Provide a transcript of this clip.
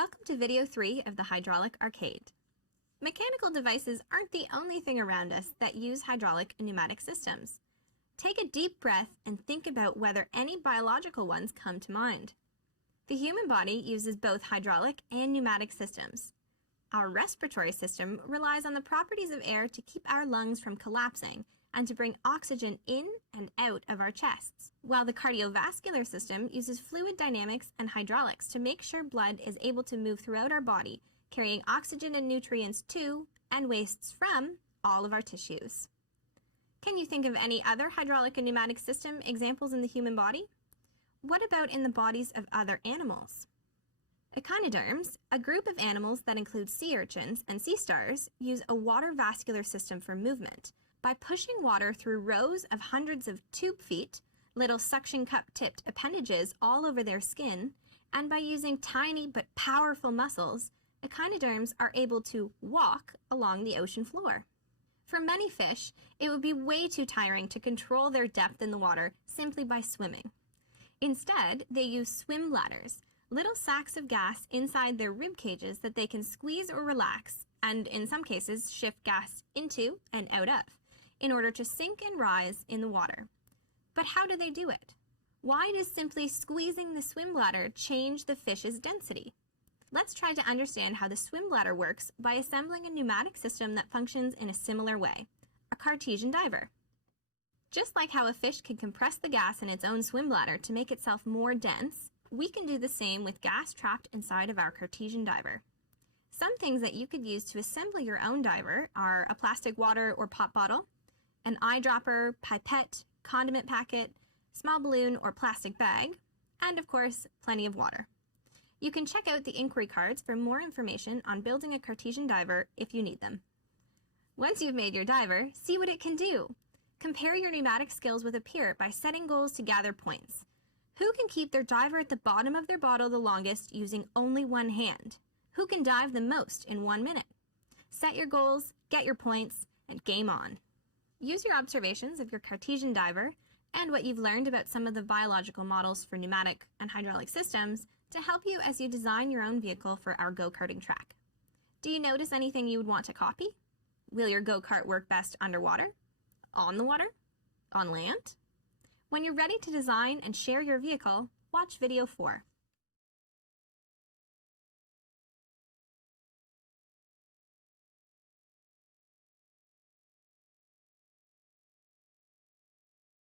Welcome to video 3 of the Hydraulic Arcade. Mechanical devices aren't the only thing around us that use hydraulic and pneumatic systems. Take a deep breath and think about whether any biological ones come to mind. The human body uses both hydraulic and pneumatic systems. Our respiratory system relies on the properties of air to keep our lungs from collapsing and to bring oxygen in and out of our chests, while the cardiovascular system uses fluid dynamics and hydraulics to make sure blood is able to move throughout our body, carrying oxygen and nutrients to, and wastes from, all of our tissues. Can you think of any other hydraulic and pneumatic system examples in the human body? What about in the bodies of other animals? Echinoderms, a group of animals that include sea urchins and sea stars, use a water vascular system for movement. By pushing water through rows of hundreds of tube feet, little suction cup-tipped appendages all over their skin, and by using tiny but powerful muscles, echinoderms are able to walk along the ocean floor. For many fish, it would be way too tiring to control their depth in the water simply by swimming. Instead, they use swim bladders, little sacs of gas inside their rib cages that they can squeeze or relax, and in some cases shift gas into and out of, in order to sink and rise in the water. But how do they do it? Why does simply squeezing the swim bladder change the fish's density? Let's try to understand how the swim bladder works by assembling a pneumatic system that functions in a similar way, a Cartesian diver. Just like how a fish can compress the gas in its own swim bladder to make itself more dense, we can do the same with gas trapped inside of our Cartesian diver. Some things that you could use to assemble your own diver are a plastic water or pop bottle, an eyedropper, pipette, condiment packet, small balloon or plastic bag, and of course, plenty of water. You can check out the inquiry cards for more information on building a Cartesian diver if you need them. Once you've made your diver, see what it can do. Compare your pneumatic skills with a peer by setting goals to gather points. Who can keep their diver at the bottom of their bottle the longest using only one hand? Who can dive the most in 1 minute? Set your goals, get your points, and game on. Use your observations of your Cartesian diver and what you've learned about some of the biological models for pneumatic and hydraulic systems to help you as you design your own vehicle for our go-karting track. Do you notice anything you would want to copy? Will your go-kart work best underwater? On the water? On land? When you're ready to design and share your vehicle, watch video 4.